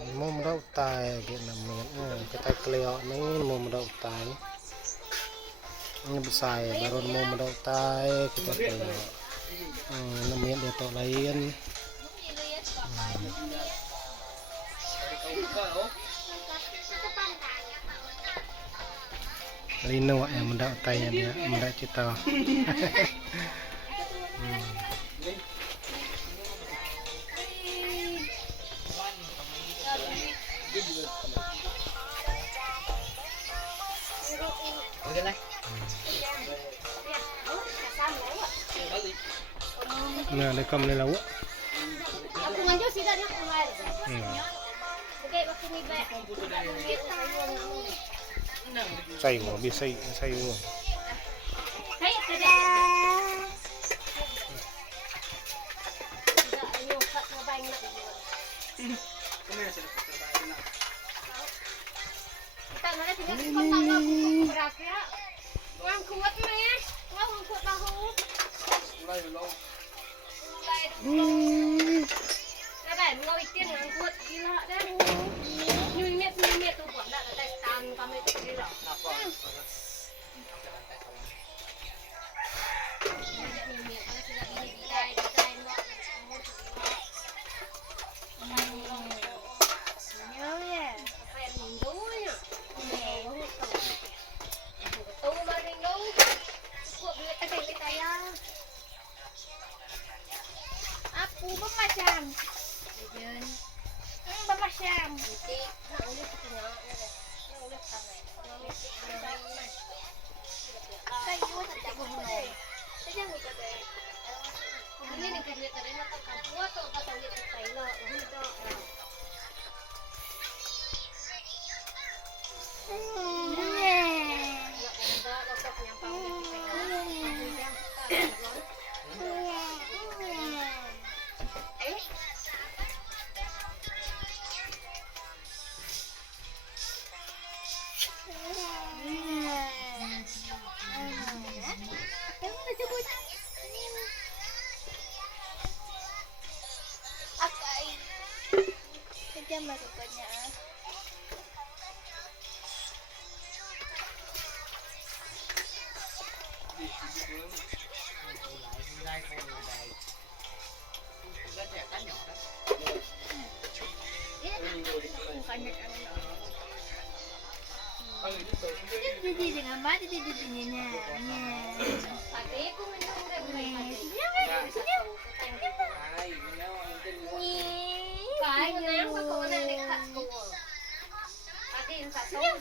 Mồm đau tai cái nằm miệng cái tay cleo mấy mồm đau tai nhưng xài baron mồm đau tai cái tay cleo nằm miệng để tổ lain Lino yang mendak tanya dia mendak kita Nah, dia kam lelawa. Aku ngajo sih dah nak keluar. Okey, waktu ni baik. Say mo, bisay mo. Hai, sudah. Ayo, kat ngabain nak. Kita nak tinggal di kota aku beras ya. Ngang kuat ni. Ngang kuat bahu. Mulai dulu. Các bạn ngồi tiên ngang cuột đi lọ đấy. Như miết tôi quản lại là tay tam con mới đi lọ. Aku bermacam. Jen. Bermacam. Titik. Nak boleh tengok. Nak boleh tangan. Kayu tak boleh. Saja kita deh. Ini ni kerja tadi nak kampung atau kata lihat kita lo. Untuk. Ya, enggak lokok nyampang kita. Kejam rupanya. Jadi dengan mati di sininya. Tadi aku minum Cái như ném có cô này để khát cô. Tadi insya Allah